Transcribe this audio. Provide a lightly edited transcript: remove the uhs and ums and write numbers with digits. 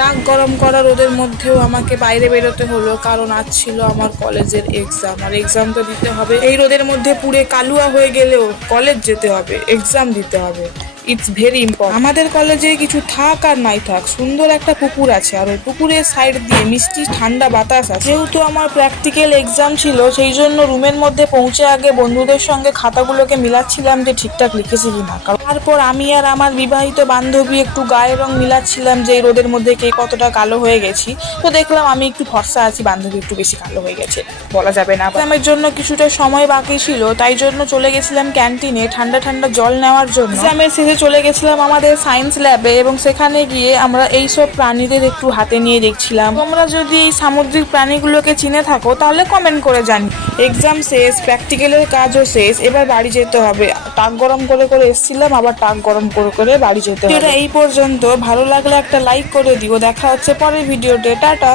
টাক গরম করা রোদের মধ্যেও আমাকে বাইরে বেরোতে হলো, কারণ আজ ছিল আমার কলেজের এক্সাম। আর এক্সাম তো দিতে হবে, এই রোদের মধ্যে পুড়ে কালুয়া হয়ে গেলেও কলেজ যেতে হবে, এক্সাম দিতে হবে। It's very important. আমাদের কলেজে কিছু থাক আর নাই থাক, সুন্দর একটা পুকুর আছে, আর ওই পুকুরের সাইড দিয়ে মিষ্টি ঠান্ডা বাতাস আছে। যেহেতু আমার প্র্যাকটিক্যাল এক্সাম ছিল, সেই জন্য রুমের মধ্যে পৌঁছে আগে বন্ধুদের সঙ্গে খাতাগুলোকে মিলাচ্ছিলাম যে ঠিকঠাক লিখেছি কিনা। তারপর আমি আর আমার বিবাহিত বান্ধবী একটু গায়ের রং মিলাচ্ছিলাম যে এই রোদের মধ্যে কে কতটা কালো হয়ে গেছি। তো দেখলাম আমি একটু ফর্সা আছি, বান্ধবী একটু বেশি কালো হয়ে গেছে, বলা যাবে না। এক্সামের জন্য কিছুটা সময় বাকি ছিল, তাই জন্য চলে গেছিলাম ক্যান্টিনে ঠান্ডা ঠান্ডা জল নেওয়ার জন্য। এক্সামের শেষে চলে গেছিলাম আমাদের সায়েন্স ল্যাবে, এবং সেখানে গিয়ে আমরা এইসব প্রাণীদের একটু হাতে নিয়ে দেখছিলাম। তোমরা যদি এই সামুদ্রিক প্রাণীগুলোকে চিনে থাকো তাহলে কমেন্ট করে জানি। এক্সাম শেষ, প্র্যাকটিক্যালের কাজও শেষ, এবার বাড়ি যেতে হবে। টাক গরম করে করে এসেছিলাম, আবার টাক গরম করে করে বাড়ি যেতে হবে। এই পর্যন্ত ভালো লাগলে একটা লাইক করে দিও। দেখা হচ্ছে পরের ভিডিওতে। টাটা।